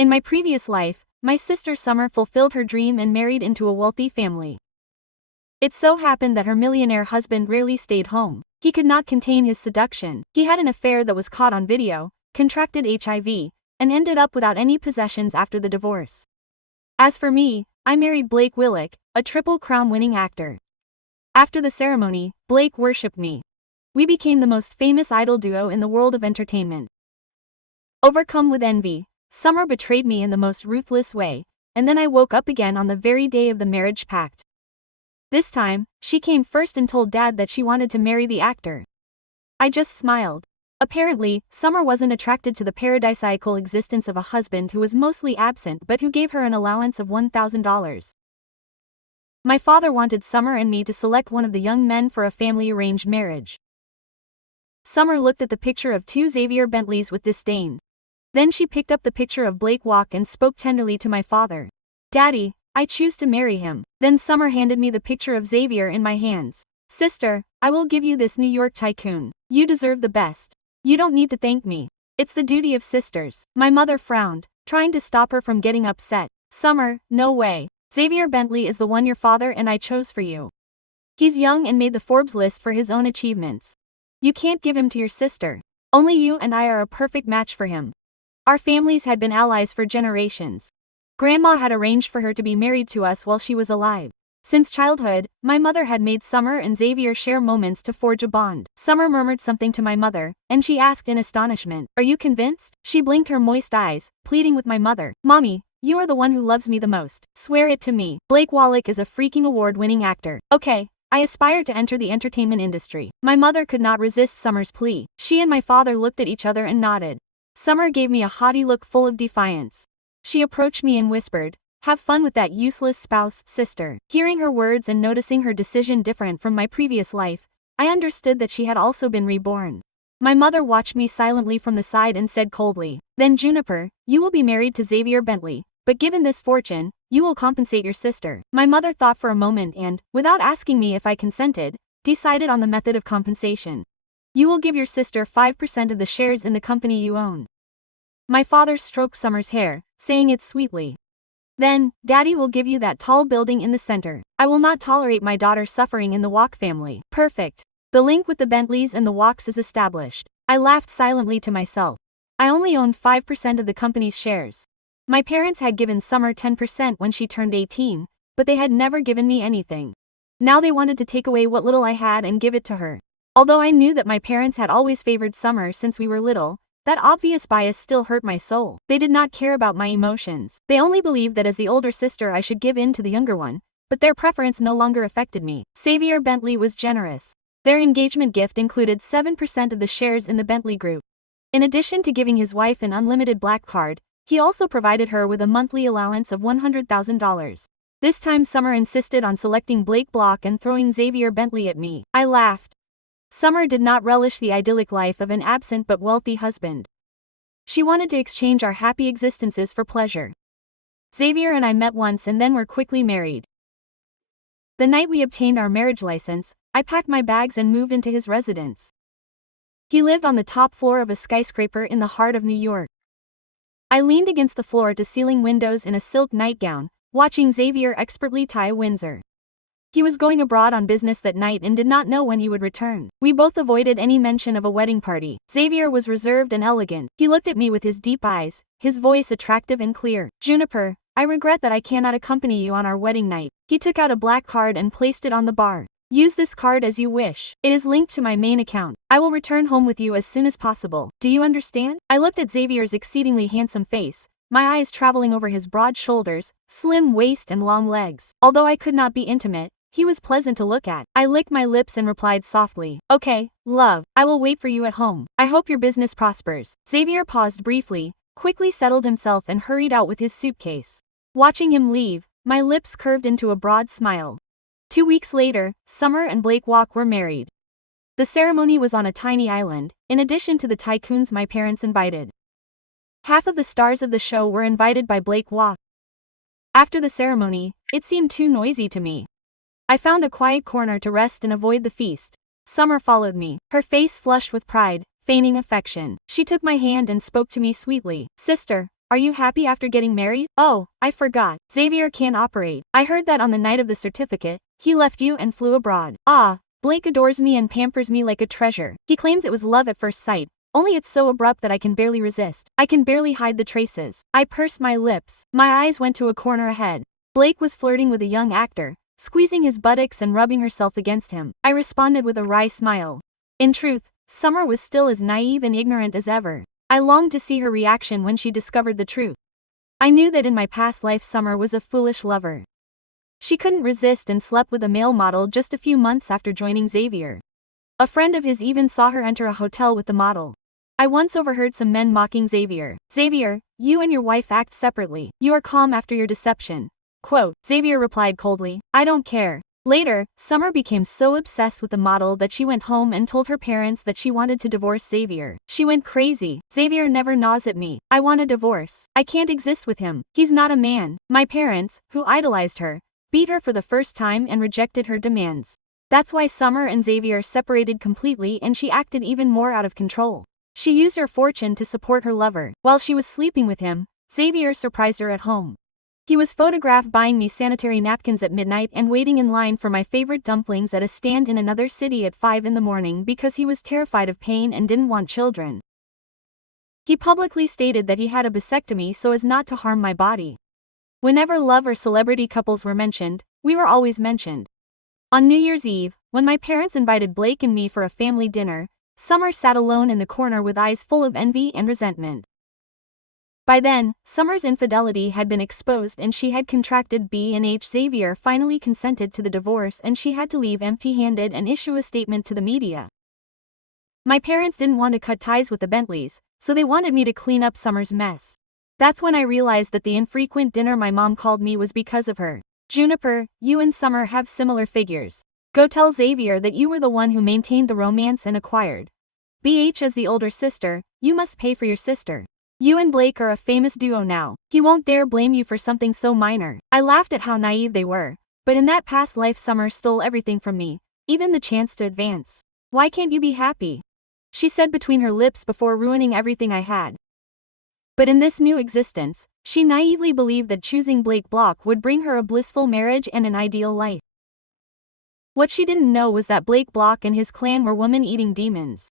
In my previous life, my sister Summer fulfilled her dream and married into a wealthy family. It so happened that her millionaire husband rarely stayed home. He could not contain his seduction. He had an affair that was caught on video, contracted HIV, and ended up without any possessions after the divorce. As for me, I married Blake Willick, a Triple Crown winning actor. After the ceremony, Blake worshipped me. We became the most famous idol duo in the world of entertainment. Overcome with envy, Summer betrayed me in the most ruthless way, and then I woke up again on the very day of the marriage pact. This time, she came first and told Dad that she wanted to marry the actor. I just smiled. Apparently, Summer wasn't attracted to the paradisiacal existence of a husband who was mostly absent but who gave her an allowance of $1,000. My father wanted Summer and me to select one of the young men for a family-arranged marriage. Summer looked at the picture of two Xavier Bentleys with disdain. Then she picked up the picture of Blake Walk and spoke tenderly to my father. "Daddy, I choose to marry him." Then Summer handed me the picture of Xavier in my hands. "Sister, I will give you this New York tycoon. You deserve the best. You don't need to thank me. It's the duty of sisters." My mother frowned, trying to stop her from getting upset. "Summer, no way. Xavier Bentley is the one your father and I chose for you. He's young and made the Forbes list for his own achievements. You can't give him to your sister. Only you and I are a perfect match for him." Our families had been allies for generations. Grandma had arranged for her to be married to us while she was alive. Since childhood, my mother had made Summer and Xavier share moments to forge a bond. Summer murmured something to my mother, and she asked in astonishment, "Are you convinced?" She blinked her moist eyes, pleading with my mother. "Mommy, you are the one who loves me the most. Swear it to me." Blake Wallick is a freaking award-winning actor. Okay, I aspired to enter the entertainment industry. My mother could not resist Summer's plea. She and my father looked at each other and nodded. Summer gave me a haughty look full of defiance. She approached me and whispered, "Have fun with that useless spouse, sister." Hearing her words and noticing her decision different from my previous life, I understood that she had also been reborn. My mother watched me silently from the side and said coldly, "Then Juniper, you will be married to Xavier Bentley, but given this fortune, you will compensate your sister." My mother thought for a moment and, without asking me if I consented, decided on the method of compensation. "You will give your sister 5% of the shares in the company you own." My father stroked Summer's hair, saying it sweetly. "Then, Daddy will give you that tall building in the center. I will not tolerate my daughter suffering in the Walk family." Perfect. The link with the Bentleys and the Walks is established. I laughed silently to myself. I only owned 5% of the company's shares. My parents had given Summer 10% when she turned 18, but they had never given me anything. Now they wanted to take away what little I had and give it to her. Although I knew that my parents had always favored Summer since we were little, that obvious bias still hurt my soul. They did not care about my emotions. They only believed that as the older sister I should give in to the younger one, but their preference no longer affected me. Xavier Bentley was generous. Their engagement gift included 7% of the shares in the Bentley Group. In addition to giving his wife an unlimited black card, he also provided her with a monthly allowance of $100,000. This time Summer insisted on selecting Blake Block and throwing Xavier Bentley at me. I laughed. Summer did not relish the idyllic life of an absent but wealthy husband. She wanted to exchange our happy existences for pleasure. Xavier and I met once and then were quickly married. The night we obtained our marriage license, I packed my bags and moved into his residence. He lived on the top floor of a skyscraper in the heart of New York. I leaned against the floor-to-ceiling windows in a silk nightgown, watching Xavier expertly tie a Windsor. He was going abroad on business that night and did not know when he would return. We both avoided any mention of a wedding party. Xavier was reserved and elegant. He looked at me with his deep eyes, his voice attractive and clear. "Juniper, I regret that I cannot accompany you on our wedding night." He took out a black card and placed it on the bar. "Use this card as you wish. It is linked to my main account. I will return home with you as soon as possible. Do you understand?" I looked at Xavier's exceedingly handsome face, my eyes traveling over his broad shoulders, slim waist and long legs. Although I could not be intimate, he was pleasant to look at. I licked my lips and replied softly, "Okay, love, I will wait for you at home. I hope your business prospers." Xavier paused briefly, quickly settled himself and hurried out with his suitcase. Watching him leave, my lips curved into a broad smile. 2 weeks later, Summer and Blake Walk were married. The ceremony was on a tiny island, in addition to the tycoons my parents invited. Half of the stars of the show were invited by Blake Walk. After the ceremony, it seemed too noisy to me. I found a quiet corner to rest and avoid the feast. Summer followed me, her face flushed with pride, feigning affection. She took my hand and spoke to me sweetly. "Sister, Are you happy after getting married? Oh, I forgot. Xavier can't operate. I heard that on the night of the certificate, he left you and flew abroad. Ah, Blake adores me and pampers me like a treasure. He claims it was love at first sight, only it's so abrupt that I can barely resist. I can barely hide the traces. I pursed my lips. My eyes went to a corner ahead. Blake was flirting with a young actor, squeezing his buttocks and rubbing herself against him. I responded with a wry smile. In truth, Summer was still as naive and ignorant as ever. I longed to see her reaction when she discovered the truth. I knew that in my past life Summer was a foolish lover. She couldn't resist and slept with a male model just a few months after joining Xavier. A friend of his even saw her enter a hotel with the model. I once overheard some men mocking Xavier. Xavier, you and your wife act separately. You are calm after your deception. Quote, Xavier replied coldly, I don't care. Later, Summer became so obsessed with the model that she went home and told her parents that she wanted to divorce Xavier. She went crazy. Xavier never gnaws at me. I want a divorce. I can't exist with him. He's not a man. My parents, who idolized her, beat her for the first time and rejected her demands. That's why Summer and Xavier separated completely, and she acted even more out of control. She used her fortune to support her lover. While she was sleeping with him, Xavier surprised her at home. He was photographed buying me sanitary napkins at midnight and waiting in line for my favorite dumplings at a stand in another city at 5 in the morning because he was terrified of pain and didn't want children. He publicly stated that he had a vasectomy so as not to harm my body. Whenever love or celebrity couples were mentioned, we were always mentioned. On New Year's Eve, when my parents invited Blake and me for a family dinner, Summer sat alone in the corner with eyes full of envy and resentment. By then, Summer's infidelity had been exposed and she had contracted B&H. Xavier finally consented to the divorce and she had to leave empty-handed and issue a statement to the media. My parents didn't want to cut ties with the Bentleys, so they wanted me to clean up Summer's mess. That's when I realized that the infrequent dinner my mom called me was because of her. Juniper, you and Summer have similar figures. Go tell Xavier that you were the one who maintained the romance and acquired. BH as the older sister, you must pay for your sister. You and Blake are a famous duo now. He won't dare blame you for something so minor. I laughed at how naive they were. But in that past life Summer stole everything from me, even the chance to advance. Why can't you be happy? She said between her lips before ruining everything I had. But in this new existence, she naively believed that choosing Blake Block would bring her a blissful marriage and an ideal life. What she didn't know was that Blake Block and his clan were woman-eating demons.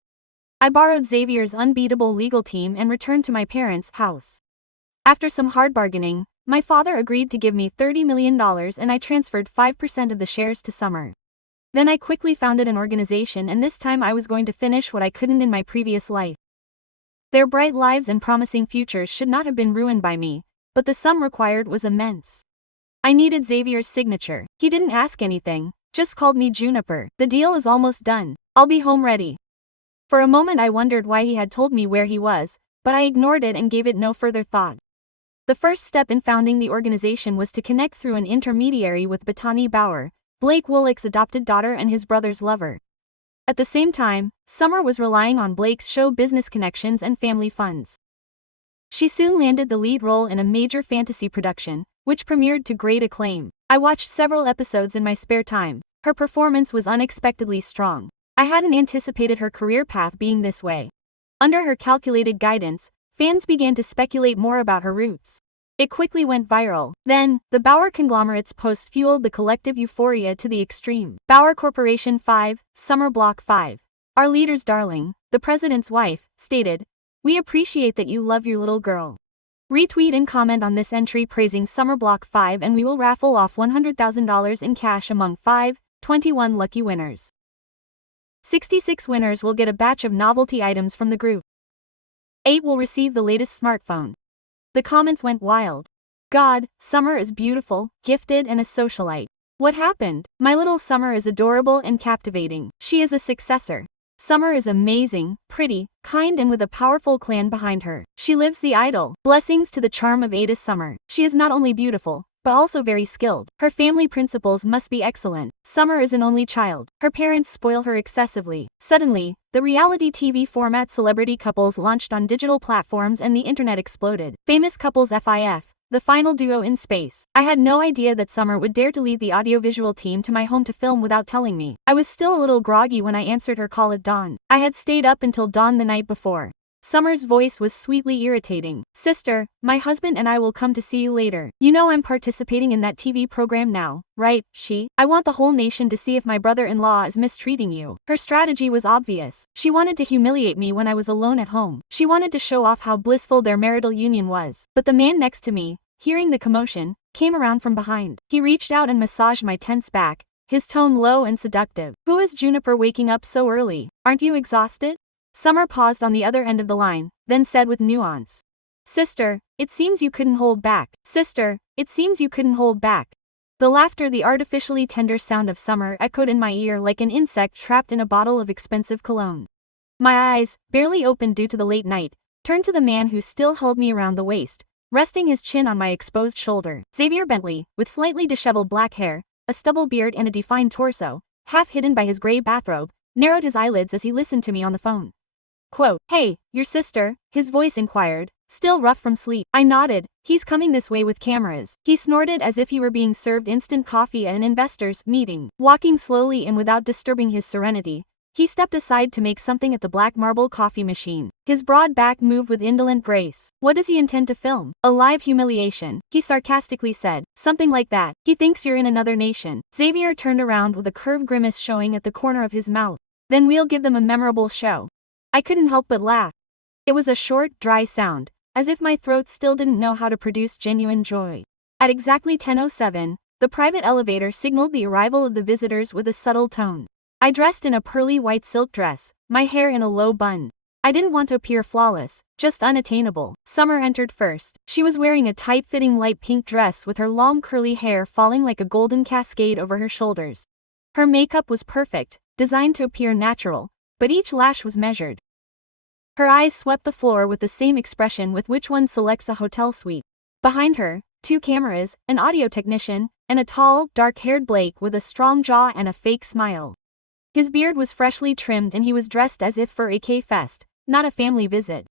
I borrowed Xavier's unbeatable legal team and returned to my parents' house. After some hard bargaining, my father agreed to give me $30 million and I transferred 5% of the shares to Summer. Then I quickly founded an organization, and this time I was going to finish what I couldn't in my previous life. Their bright lives and promising futures should not have been ruined by me, but the sum required was immense. I needed Xavier's signature. He didn't ask anything, just called me Juniper. The deal is almost done. I'll be home ready. For a moment I wondered why he had told me where he was, but I ignored it and gave it no further thought. The first step in founding the organization was to connect through an intermediary with Batani Bauer, Blake Woollick's adopted daughter and his brother's lover. At the same time, Summer was relying on Blake's show business connections and family funds. She soon landed the lead role in a major fantasy production, which premiered to great acclaim. I watched several episodes in my spare time. Her performance was unexpectedly strong. I hadn't anticipated her career path being this way. Under her calculated guidance, fans began to speculate more about her roots. It quickly went viral. Then, the Bauer conglomerate's post fueled the collective euphoria to the extreme. Bauer Corporation 5, Summer Block 5. Our leader's darling, the president's wife, stated, "We appreciate that you love your little girl. Retweet and comment on this entry praising Summer Block 5 and we will raffle off $100,000 in cash among 21 lucky winners. 66 winners will get a batch of novelty items from the group. 8 will receive the latest smartphone." The comments went wild. God, Summer is beautiful, gifted and a socialite. What happened? My little Summer is adorable and captivating. She is a successor. Summer is amazing, pretty, kind and with a powerful clan behind her. She lives the idol. Blessings to the charm of Ada Summer. She is not only beautiful, but also very skilled. Her family principles must be excellent. Summer is an only child. Her parents spoil her excessively. Suddenly, the reality TV format Celebrity Couples launched on digital platforms and the internet exploded. Famous Couples FIF, the final duo in space. I had no idea that Summer would dare to lead the audiovisual team to my home to film without telling me. I was still a little groggy when I answered her call at dawn. I had stayed up until dawn the night before. Summer's voice was sweetly irritating. Sister, my husband and I will come to see you later. You know I'm participating in that TV program now, right? I want the whole nation to see if my brother-in-law is mistreating you. Her strategy was obvious. She wanted to humiliate me when I was alone at home. She wanted to show off how blissful their marital union was. But the man next to me, hearing the commotion, came around from behind. He reached out and massaged my tense back, his tone low and seductive. Who is Juniper waking up so early? Aren't you exhausted? Summer paused on the other end of the line, then said with nuance. Sister, it seems you couldn't hold back. Sister, it seems you couldn't hold back. The laughter, the artificially tender sound of Summer echoed in my ear like an insect trapped in a bottle of expensive cologne. My eyes, barely opened due to the late night, turned to the man who still held me around the waist, resting his chin on my exposed shoulder. Xavier Bentley, with slightly disheveled black hair, a stubble beard and a defined torso, half hidden by his gray bathrobe, narrowed his eyelids as he listened to me on the phone. Quote, "Hey, your sister?" his voice inquired, still rough from sleep. I nodded. "He's coming this way with cameras." He snorted as if he were being served instant coffee at an investors' meeting. Walking slowly and without disturbing his serenity, he stepped aside to make something at the black marble coffee machine. His broad back moved with indolent grace. "What does he intend to film? A live humiliation," he sarcastically said. "Something like that. He thinks you're in another nation." Xavier turned around with a curved grimace showing at the corner of his mouth. "Then we'll give them a memorable show." I couldn't help but laugh. It was a short, dry sound, as if my throat still didn't know how to produce genuine joy. At exactly 10:07, the private elevator signaled the arrival of the visitors with a subtle tone. I dressed in a pearly white silk dress, my hair in a low bun. I didn't want to appear flawless, just unattainable. Summer entered first. She was wearing a tight-fitting light pink dress with her long curly hair falling like a golden cascade over her shoulders. Her makeup was perfect, designed to appear natural, but each lash was measured. Her eyes swept the floor with the same expression with which one selects a hotel suite. Behind her, 2 cameras, an audio technician, and a tall, dark-haired Blake with a strong jaw and a fake smile. His beard was freshly trimmed and he was dressed as if for a K-fest, not a family visit.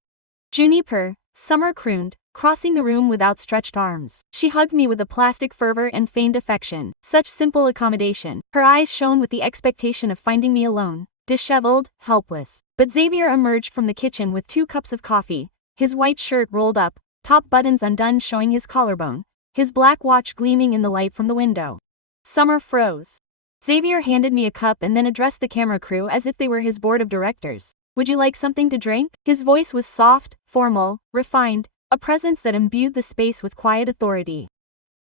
"Juniper," Summer crooned, crossing the room with outstretched arms. She hugged me with a plastic fervor and feigned affection. Such simple accommodation. Her eyes shone with the expectation of finding me alone, disheveled, helpless. But Xavier emerged from the kitchen with 2 cups of coffee, his white shirt rolled up, top buttons undone showing his collarbone, his black watch gleaming in the light from the window. Summer froze. Xavier handed me a cup and then addressed the camera crew as if they were his board of directors. "Would you like something to drink?" His voice was soft, formal, refined, a presence that imbued the space with quiet authority.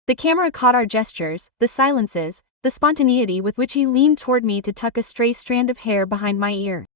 The camera caught our gestures, the silences, the spontaneity with which he leaned toward me to tuck a stray strand of hair behind my ear.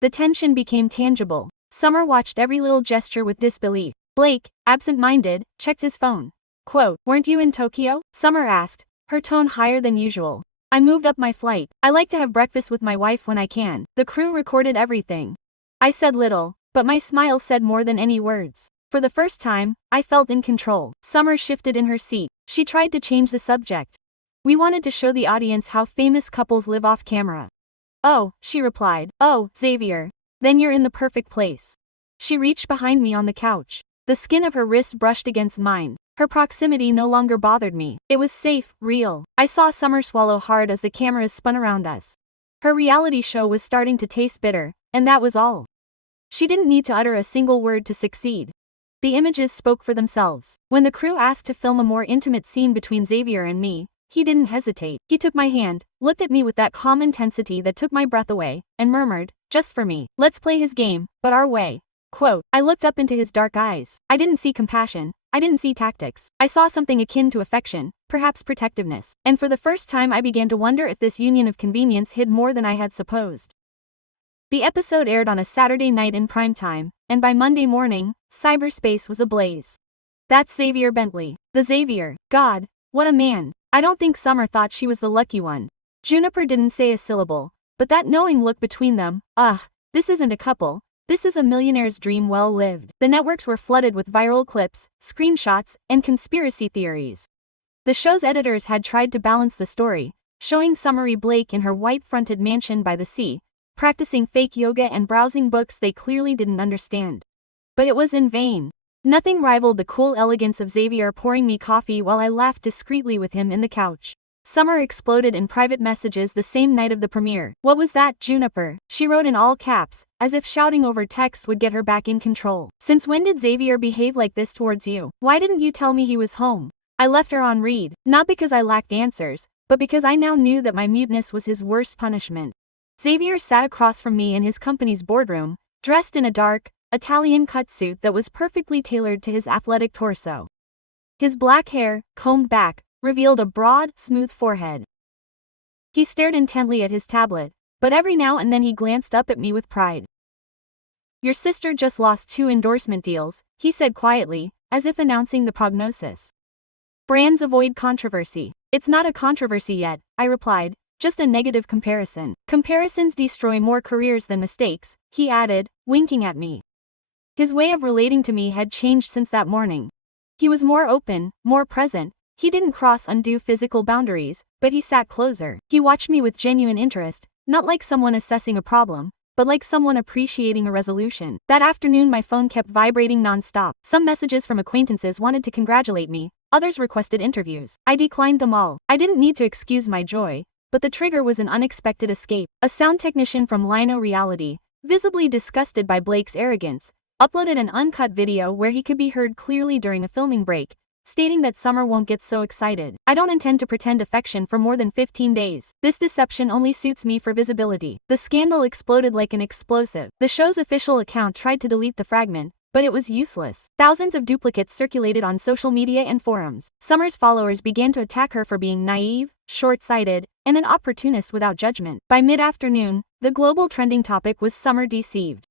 The tension became tangible. Summer watched every little gesture with disbelief. Blake, absent-minded, checked his phone. Quote, "Weren't you in Tokyo?" Summer asked, her tone higher than usual. I moved up my flight. "I like to have breakfast with my wife when I can." The crew recorded everything. I said little, but my smile said more than any words. For the first time, I felt in control. Summer shifted in her seat. She tried to change the subject. "We wanted to show the audience how famous couples live off camera." "Oh," she replied. "Oh, Xavier. Then you're in the perfect place." She reached behind me on the couch. The skin of her wrist brushed against mine. Her proximity no longer bothered me. It was safe, real. I saw Summer swallow hard as the cameras spun around us. Her reality show was starting to taste bitter, and that was all. She didn't need to utter a single word to succeed. The images spoke for themselves. When the crew asked to film a more intimate scene between Xavier and me, he didn't hesitate. He took my hand, looked at me with that calm intensity that took my breath away, and murmured, "Just for me. Let's play his game, but our way." Quote, I looked up into his dark eyes. I didn't see compassion. I didn't see tactics. I saw something akin to affection, perhaps protectiveness. And for the first time I began to wonder if this union of convenience hid more than I had supposed. The episode aired on a Saturday night in prime time, and by Monday morning, cyberspace was ablaze. That's Xavier Bentley. The Xavier. God, what a man. I don't think Summer thought she was the lucky one. Juniper didn't say a syllable, but that knowing look between them, this isn't a couple. This is a millionaire's dream well lived. The networks were flooded with viral clips, screenshots, and conspiracy theories. The show's editors had tried to balance the story, showing Summery Blake in her white-fronted mansion by the sea, practicing fake yoga and browsing books they clearly didn't understand. But it was in vain. Nothing rivaled the cool elegance of Xavier pouring me coffee while I laughed discreetly with him in the couch. Summer exploded in private messages the same night of the premiere. What was that, Juniper? She wrote in all caps, as if shouting over text would get her back in control. Since when did Xavier behave like this towards you? Why didn't you tell me he was home? I left her on read, not because I lacked answers, but because I now knew that my muteness was his worst punishment. Xavier sat across from me in his company's boardroom, dressed in a dark, Italian cut suit that was perfectly tailored to his athletic torso. His black hair, combed back, revealed a broad, smooth forehead. He stared intently at his tablet, but every now and then he glanced up at me with pride. "Your sister just lost 2 endorsement deals," he said quietly, as if announcing the prognosis. "Brands avoid controversy." "It's not a controversy yet," I replied, "just a negative comparison. Comparisons destroy more careers than mistakes," he added, winking at me. His way of relating to me had changed since that morning. He was more open, more present. He didn't cross undue physical boundaries, but he sat closer. He watched me with genuine interest, not like someone assessing a problem, but like someone appreciating a resolution. That afternoon my phone kept vibrating non-stop. Some messages from acquaintances wanted to congratulate me, others requested interviews. I declined them all. I didn't need to excuse my joy, but the trigger was an unexpected escape. A sound technician from Lino Reality, visibly disgusted by Blake's arrogance, uploaded an uncut video where he could be heard clearly during a filming break, stating that Summer won't get so excited. I don't intend to pretend affection for more than 15 days. This deception only suits me for visibility. The scandal exploded like an explosive. The show's official account tried to delete the fragment, but it was useless. Thousands of duplicates circulated on social media and forums. Summer's followers began to attack her for being naive, short-sighted, and an opportunist without judgment. By mid-afternoon, the global trending topic was Summer deceived.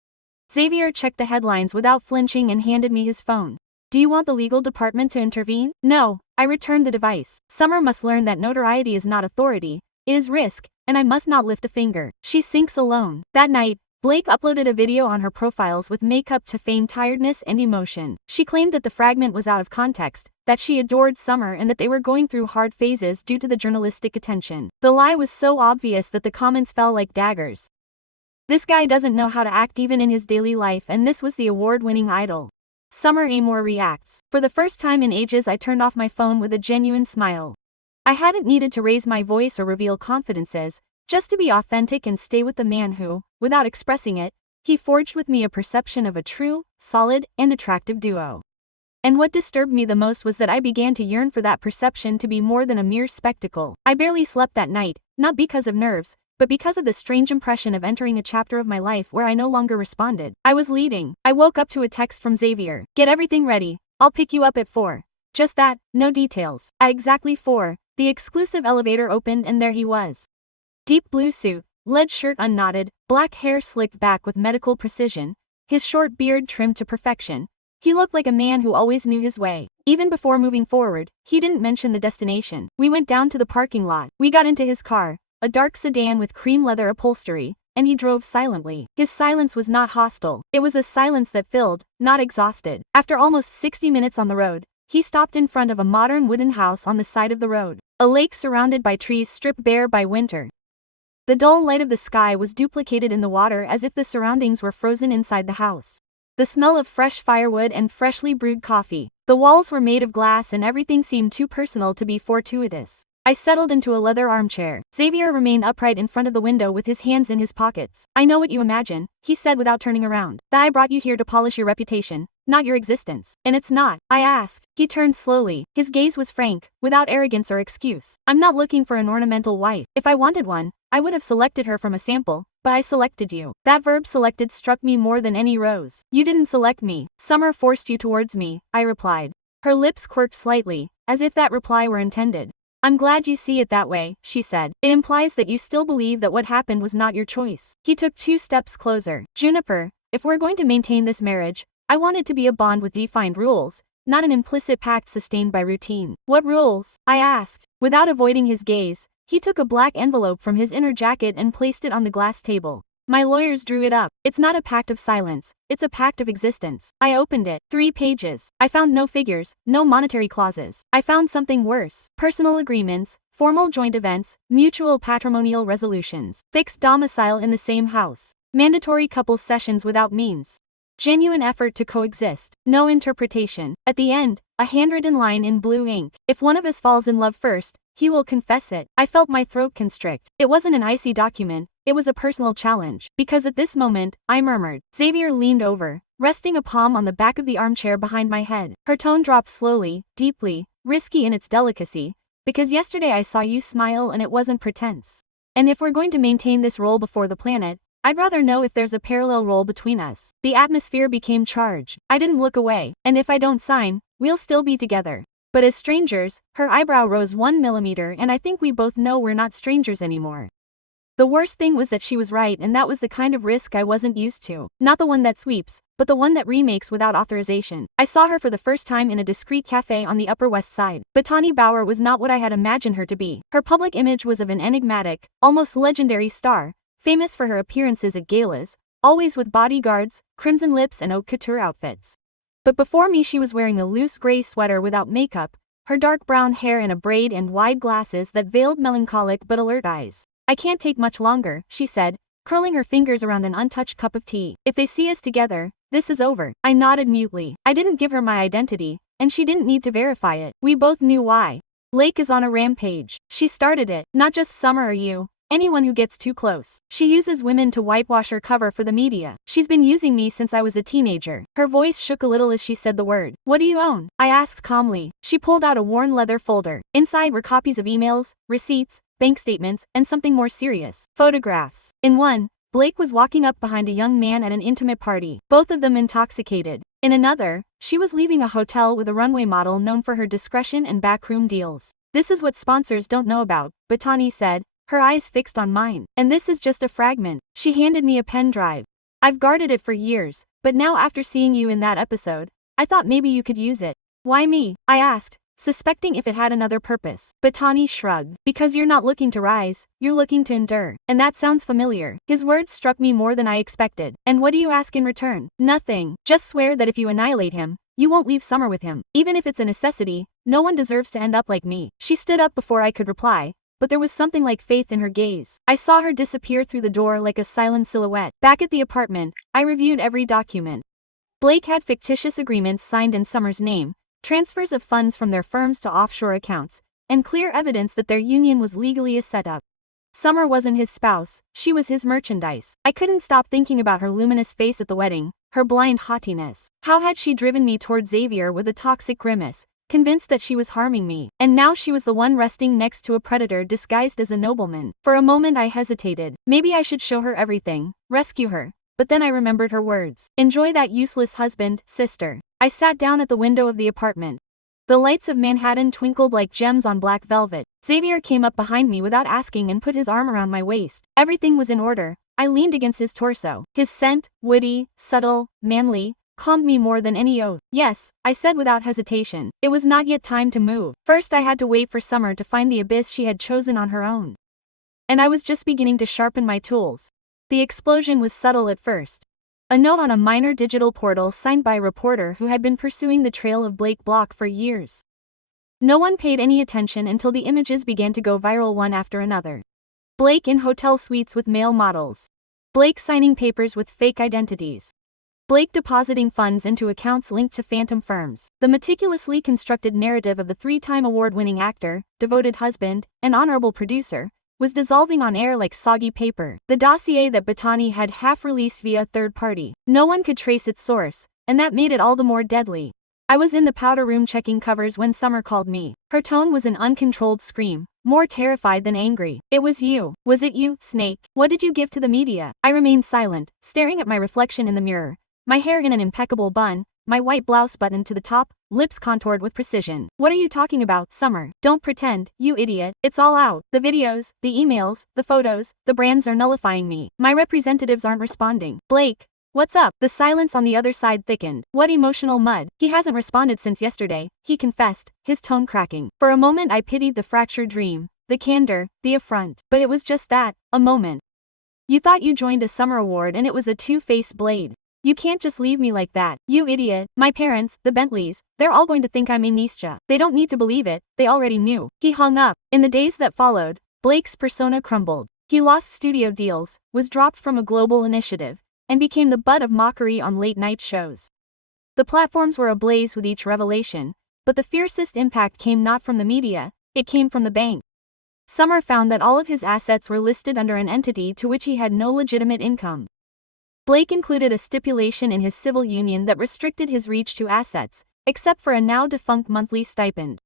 Xavier checked the headlines without flinching and handed me his phone. "Do you want the legal department to intervene?" "No," I returned the device. "Summer must learn that notoriety is not authority, it is risk, and I must not lift a finger. She sinks alone." That night, Blake uploaded a video on her profiles with makeup to feign tiredness and emotion. She claimed that the fragment was out of context, that she adored Summer and that they were going through hard phases due to the journalistic attention. The lie was so obvious that the comments fell like daggers. This guy doesn't know how to act even in his daily life, and this was the award-winning idol. Summer Amor reacts. For the first time in ages I turned off my phone with a genuine smile. I hadn't needed to raise my voice or reveal confidences, just to be authentic and stay with the man who, without expressing it, he forged with me a perception of a true, solid, and attractive duo. And what disturbed me the most was that I began to yearn for that perception to be more than a mere spectacle. I barely slept that night, not because of nerves, but because of the strange impression of entering a chapter of my life where I no longer responded. I was leading. I woke up to a text from Xavier. "Get everything ready. I'll pick you up at 4. Just that, no details. At exactly 4, the exclusive elevator opened and there he was. Deep blue suit, lead shirt unknotted, black hair slicked back with medical precision, his short beard trimmed to perfection. He looked like a man who always knew his way. Even before moving forward, he didn't mention the destination. We went down to the parking lot. We got into his car, a dark sedan with cream leather upholstery, and he drove silently. His silence was not hostile. It was a silence that filled, not exhausted. After almost 60 minutes on the road, he stopped in front of a modern wooden house on the side of the road. A lake surrounded by trees stripped bare by winter. The dull light of the sky was duplicated in the water as if the surroundings were frozen inside the house. The smell of fresh firewood and freshly brewed coffee. The walls were made of glass and everything seemed too personal to be fortuitous. I settled into a leather armchair. Xavier remained upright in front of the window with his hands in his pockets. "I know what you imagine," he said without turning around. "That I brought you here to polish your reputation, not your existence." "And it's not?" I asked. He turned slowly. His gaze was frank, without arrogance or excuse. "I'm not looking for an ornamental wife. If I wanted one, I would have selected her from a sample, but I selected you." That verb selected struck me more than any rose. "You didn't select me. Summer forced you towards me," I replied. Her lips quirked slightly, as if that reply were intended. "I'm glad you see it that way," she said. "It implies that you still believe that what happened was not your choice." He took 2 steps closer. "Juniper, if we're going to maintain this marriage, I want it to be a bond with defined rules, not an implicit pact sustained by routine." "What rules?" I asked. Without avoiding his gaze, he took a black envelope from his inner jacket and placed it on the glass table. My lawyers drew it up. "It's not a pact of silence, it's a pact of existence." I opened it. 3 pages. I found no figures, no monetary clauses. I found something worse. Personal agreements, formal joint events, mutual patrimonial resolutions, fixed domicile in the same house, mandatory couples sessions without means, genuine effort to coexist, no interpretation. At the end, a handwritten line in blue ink. "If one of us falls in love first, he will confess it. I felt my throat constrict. It wasn't an icy document, it was a personal challenge. Because at this moment, I murmured. Xavier leaned over, resting a palm on the back of the armchair behind my head. Her tone dropped slowly, deeply, risky in its delicacy. Because yesterday I saw you smile and it wasn't pretense. And if we're going to maintain this role before the planet, I'd rather know if there's a parallel role between us. The atmosphere became charged. I didn't look away. And if I don't sign, we'll still be together. But as strangers, her eyebrow rose 1 millimeter, and I think we both know we're not strangers anymore. The worst thing was that she was right, and that was the kind of risk I wasn't used to. Not the one that sweeps, but the one that remakes without authorization. I saw her for the first time in a discreet cafe on the Upper West Side. Bethany Bauer was not what I had imagined her to be. Her public image was of an enigmatic, almost legendary star, famous for her appearances at galas, always with bodyguards, crimson lips and haute couture outfits. But before me she was wearing a loose gray sweater without makeup, her dark brown hair in a braid and wide glasses that veiled melancholic but alert eyes. I can't take much longer, she said, curling her fingers around an untouched cup of tea. If they see us together, this is over. I nodded mutely. I didn't give her my identity, and she didn't need to verify it. We both knew why. Blake is on a rampage. She started it, not just Summer or you. Anyone who gets too close. She uses women to whitewash her cover for the media. She's been using me since I was a teenager. Her voice shook a little as she said the word. What do you own? I asked calmly. She pulled out a worn leather folder. Inside were copies of emails, receipts, bank statements, and something more serious. Photographs. In one, Blake was walking up behind a young man at an intimate party, both of them intoxicated. In another, she was leaving a hotel with a runway model known for her discretion and backroom deals. This is what sponsors don't know about, Bethany said, her eyes fixed on mine. And this is just a fragment. She handed me a pen drive. I've guarded it for years, but now after seeing you in that episode, I thought maybe you could use it. Why me? I asked, suspecting if it had another purpose. Bethany shrugged. Because you're not looking to rise, you're looking to endure. And that sounds familiar. His words struck me more than I expected. And what do you ask in return? Nothing. Just swear that if you annihilate him, you won't leave Summer with him. Even if it's a necessity, no one deserves to end up like me. She stood up before I could reply, but there was something like faith in her gaze. I saw her disappear through the door like a silent silhouette. Back at the apartment, I reviewed every document. Blake had fictitious agreements signed in Summer's name, transfers of funds from their firms to offshore accounts, and clear evidence that their union was legally a setup. Summer wasn't his spouse, she was his merchandise. I couldn't stop thinking about her luminous face at the wedding, her blind haughtiness. How had she driven me toward Xavier with a toxic grimace, convinced that she was harming me, and now she was the one resting next to a predator disguised as a nobleman. For a moment I hesitated. Maybe I should show her everything, rescue her, but then I remembered her words. Enjoy that useless husband, sister. I sat down at the window of the apartment. The lights of Manhattan twinkled like gems on black velvet. Xavier came up behind me without asking and put his arm around my waist. Everything was in order. I leaned against his torso. His scent, woody, subtle, manly, calmed me more than any oath. Yes, I said without hesitation. It was not yet time to move. First I had to wait for Summer to find the abyss she had chosen on her own. And I was just beginning to sharpen my tools. The explosion was subtle at first. A note on a minor digital portal signed by a reporter who had been pursuing the trail of Blake Block for years. No one paid any attention until the images began to go viral one after another. Blake in hotel suites with male models. Blake signing papers with fake identities. Blake depositing funds into accounts linked to phantom firms. The meticulously constructed narrative of the three-time award-winning actor, devoted husband, and honorable producer, was dissolving on air like soggy paper. The dossier that Bethany had half-released via a third party. No one could trace its source, and that made it all the more deadly. I was in the powder room checking covers when Summer called me. Her tone was an uncontrolled scream, more terrified than angry. It was you. Was it you, Snake? What did you give to the media? I remained silent, staring at my reflection in the mirror. My hair in an impeccable bun, my white blouse buttoned to the top, lips contoured with precision. What are you talking about, Summer? Don't pretend, you idiot. It's all out. The videos, the emails, the photos, the brands are nullifying me. My representatives aren't responding. Blake, what's up? The silence on the other side thickened. What emotional mud? He hasn't responded since yesterday, he confessed, his tone cracking. For a moment I pitied the fractured dream, the candor, the affront. But it was just that, a moment. You thought you joined a summer award and it was a two-faced blade. You can't just leave me like that, you idiot. My parents, the Bentleys, they're all going to think I'm amnesia. They don't need to believe it, they already knew. He hung up. In the days that followed, Blake's persona crumbled. He lost studio deals, was dropped from a global initiative, and became the butt of mockery on late-night shows. The platforms were ablaze with each revelation, but the fiercest impact came not from the media, It came from the bank. Summer found that all of his assets were listed under an entity to which he had no legitimate income. Blake included a stipulation in his civil union that restricted his reach to assets, except for a now-defunct monthly stipend.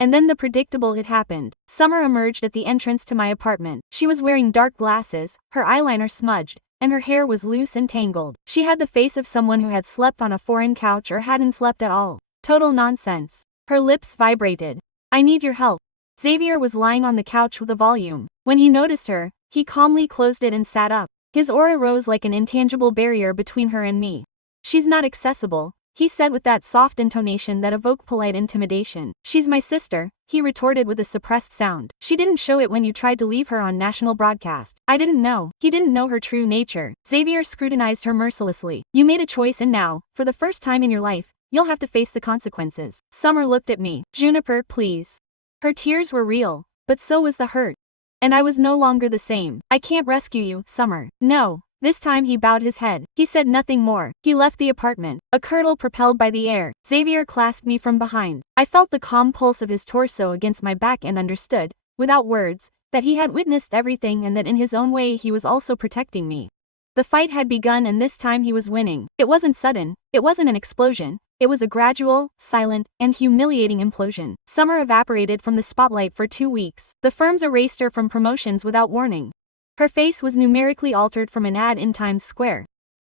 And then the predictable had happened. Summer emerged at the entrance to my apartment. She was wearing dark glasses, her eyeliner smudged, and her hair was loose and tangled. She had the face of someone who had slept on a foreign couch or hadn't slept at all. Total nonsense. Her lips vibrated. "I need your help." Xavier was lying on the couch with a volume. When he noticed her, he calmly closed it and sat up. His aura rose like an intangible barrier between her and me. "She's not accessible," he said with that soft intonation that evoked polite intimidation. "She's my sister," he retorted with a suppressed sound. "She didn't show it when you tried to leave her on national broadcast. I didn't know." He didn't know her true nature. Xavier scrutinized her mercilessly. "You made a choice and now, for the first time in your life, you'll have to face the consequences." Summer looked at me. "Juniper, please." Her tears were real, but so was the hurt. And I was no longer the same. "I can't rescue you, Summer." "No." This time he bowed his head. He said nothing more. He left the apartment, a curdle propelled by the air. Xavier clasped me from behind. I felt the calm pulse of his torso against my back and understood, without words, that he had witnessed everything and that in his own way he was also protecting me. The fight had begun and this time he was winning. It wasn't sudden, it wasn't an explosion. It was a gradual, silent, and humiliating implosion. Summer evaporated from the spotlight for 2 weeks. The firms erased her from promotions without warning. Her face was numerically altered from an ad in Times Square.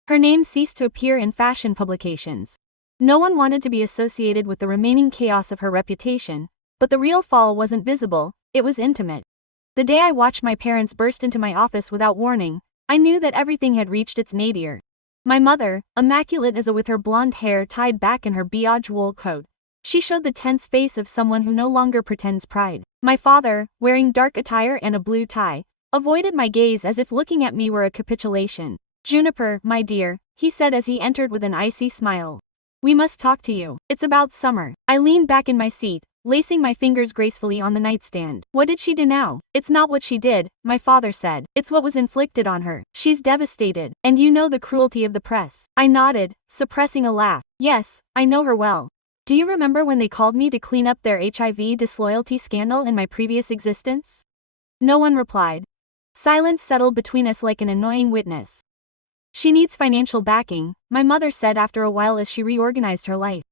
Her name ceased to appear in fashion publications. No one wanted to be associated with the remaining chaos of her reputation, but the real fall wasn't visible, it was intimate. The day I watched my parents burst into my office without warning, I knew that everything had reached its nadir. My mother, immaculate as a with her blonde hair tied back in her biage wool coat, she showed the tense face of someone who no longer pretends pride. My father, wearing dark attire and a blue tie, avoided my gaze as if looking at me were a capitulation. "Juniper, my dear," he said as he entered with an icy smile. "We must talk to you. It's about Summer." I leaned back in my seat, lacing my fingers gracefully on the nightstand. "What did she do now?" "It's not what she did," my father said. "It's what was inflicted on her. She's devastated. And you know the cruelty of the press." I nodded, suppressing a laugh. "Yes, I know her well. Do you remember when they called me to clean up their HIV disloyalty scandal in my previous existence?" No one replied. Silence settled between us like an annoying witness. "She needs financial backing," my mother said after a while as she reorganized her life.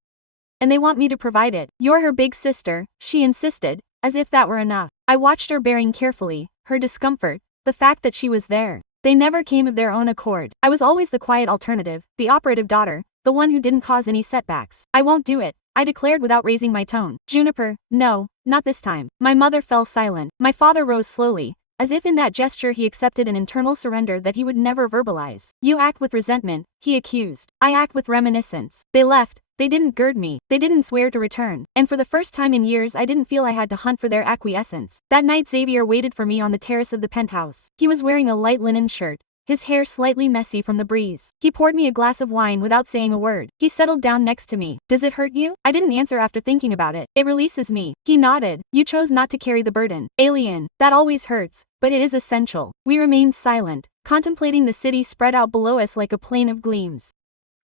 "And they want me to provide it." "You're her big sister," she insisted, as if that were enough. I watched her bearing carefully, her discomfort, the fact that she was there. They never came of their own accord. I was always the quiet alternative, the operative daughter, the one who didn't cause any setbacks. "I won't do it," I declared without raising my tone. "Juniper, no, not this time." My mother fell silent. My father rose slowly, as if in that gesture he accepted an internal surrender that he would never verbalize. "You act with resentment," he accused. "I act with reminiscence." They left. They didn't gird me. They didn't swear to return. And for the first time in years I didn't feel I had to hunt for their acquiescence. That night Xavier waited for me on the terrace of the penthouse. He was wearing a light linen shirt, his hair slightly messy from the breeze. He poured me a glass of wine without saying a word. He settled down next to me. "Does it hurt you?" I didn't answer after thinking about it. "It releases me." He nodded. "You chose not to carry the burden." "Alien. That always hurts, but it is essential." We remained silent, contemplating the city spread out below us like a plain of gleams.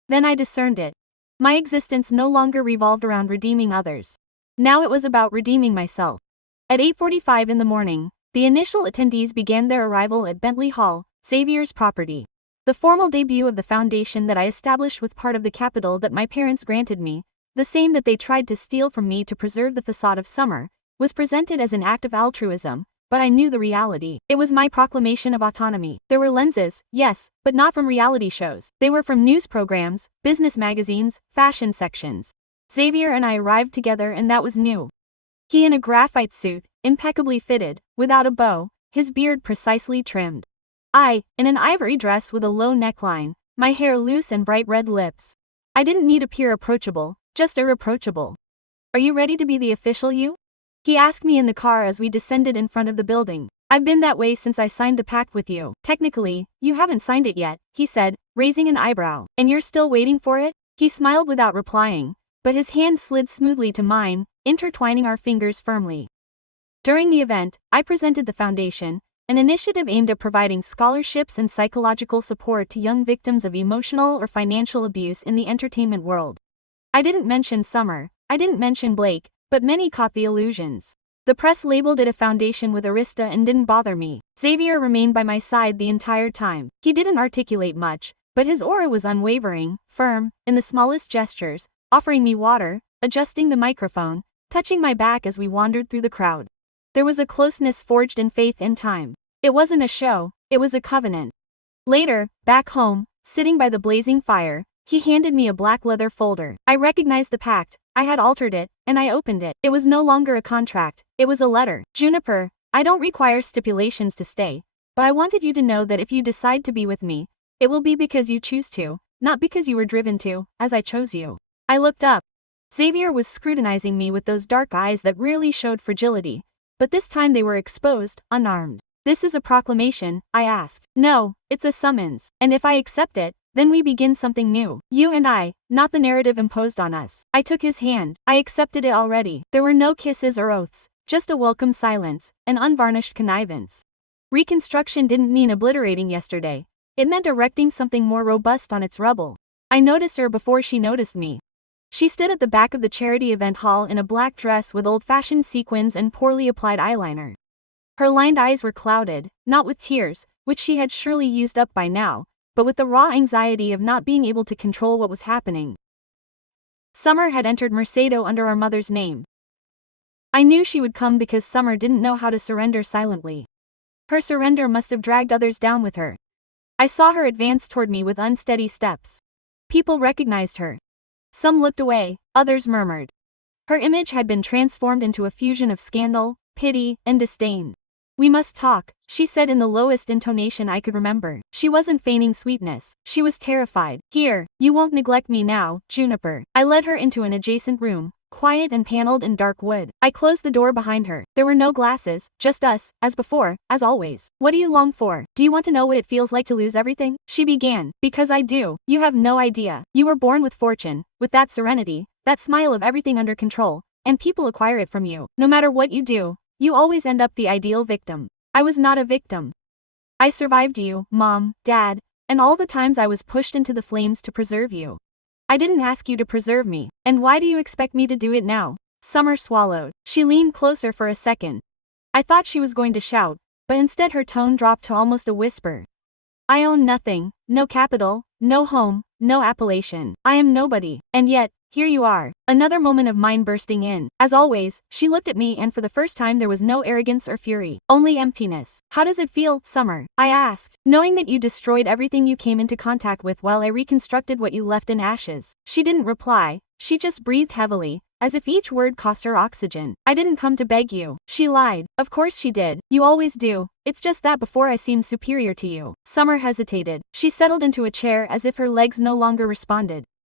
Then I discerned it. My existence no longer revolved around redeeming others. Now it was about redeeming myself. At 8:45 in the morning, the initial attendees began their arrival at Bentley Hall, Xavier's property. The formal debut of the foundation that I established with part of the capital that my parents granted me, the same that they tried to steal from me to preserve the facade of Summer, was presented as an act of altruism, but I knew the reality. It was my proclamation of autonomy. There were lenses, yes, but not from reality shows. They were from news programs, business magazines, fashion sections. Xavier and I arrived together and that was new. He in a graphite suit, impeccably fitted, without a bow, his beard precisely trimmed. I, in an ivory dress with a low neckline, my hair loose and bright red lips. I didn't need to appear approachable, just irreproachable. "Are you ready to be the official you?" he asked me in the car as we descended in front of the building. "I've been that way since I signed the pact with you." "Technically, you haven't signed it yet," he said, raising an eyebrow. "And you're still waiting for it?" He smiled without replying, but his hand slid smoothly to mine, intertwining our fingers firmly. During the event, I presented the foundation, an initiative aimed at providing scholarships and psychological support to young victims of emotional or financial abuse in the entertainment world. I didn't mention Summer, I didn't mention Blake, but many caught the allusions. The press labeled it a foundation with Arista and didn't bother me. Xavier remained by my side the entire time. He didn't articulate much, but his aura was unwavering, firm, in the smallest gestures, offering me water, adjusting the microphone, touching my back as we wandered through the crowd. There was a closeness forged in faith and time. It wasn't a show, it was a covenant. Later, back home, sitting by the blazing fire, he handed me a black leather folder. I recognized the pact, I had altered it, and I opened it. It was no longer a contract, it was a letter. Juniper, I don't require stipulations to stay, but I wanted you to know that if you decide to be with me, it will be because you choose to, not because you were driven to, as I chose you. I looked up. Xavier was scrutinizing me with those dark eyes that rarely showed fragility, but this time they were exposed, unarmed. This is a proclamation, I asked. No, it's a summons, and if I accept it, then we begin something new. You and I, not the narrative imposed on us. I took his hand. I accepted it already. There were no kisses or oaths, just a welcome silence, an unvarnished connivance. Reconstruction didn't mean obliterating yesterday. It meant erecting something more robust on its rubble. I noticed her before she noticed me. She stood at the back of the charity event hall in a black dress with old-fashioned sequins and poorly applied eyeliner. Her lined eyes were clouded, not with tears, which she had surely used up by now, but with the raw anxiety of not being able to control what was happening. Summer had entered Mercedo under our mother's name. I knew she would come because Summer didn't know how to surrender silently. Her surrender must have dragged others down with her. I saw her advance toward me with unsteady steps. People recognized her. Some looked away, others murmured. Her image had been transformed into a fusion of scandal, pity, and disdain. We must talk, she said in the lowest intonation I could remember. She wasn't feigning sweetness. She was terrified. Here, you won't neglect me now, Juniper. I led her into an adjacent room, quiet and paneled in dark wood. I closed the door behind her. There were no glasses, just us, as before, as always. What do you long for? Do you want to know what it feels like to lose everything? She began. Because I do. You have no idea. You were born with fortune, with that serenity, that smile of everything under control, and people acquire it from you. No matter what you do, you always end up the ideal victim. I was not a victim. I survived you, Mom, Dad, and all the times I was pushed into the flames to preserve you. I didn't ask you to preserve me, and why do you expect me to do it now? Summer swallowed. She leaned closer for a second. I thought she was going to shout, but instead her tone dropped to almost a whisper. I own nothing, no capital, no home, no appellation. I am nobody, and yet, here you are. Another moment of mine bursting in. As always, she looked at me and for the first time there was no arrogance or fury, only emptiness. How does it feel, Summer? I asked, knowing that you destroyed everything you came into contact with while I reconstructed what you left in ashes. She didn't reply, she just breathed heavily, as if each word cost her oxygen. I didn't come to beg you. She lied. Of course she did. You always do. It's just that before I seemed superior to you. Summer hesitated. She settled into a chair as if her legs no longer responded.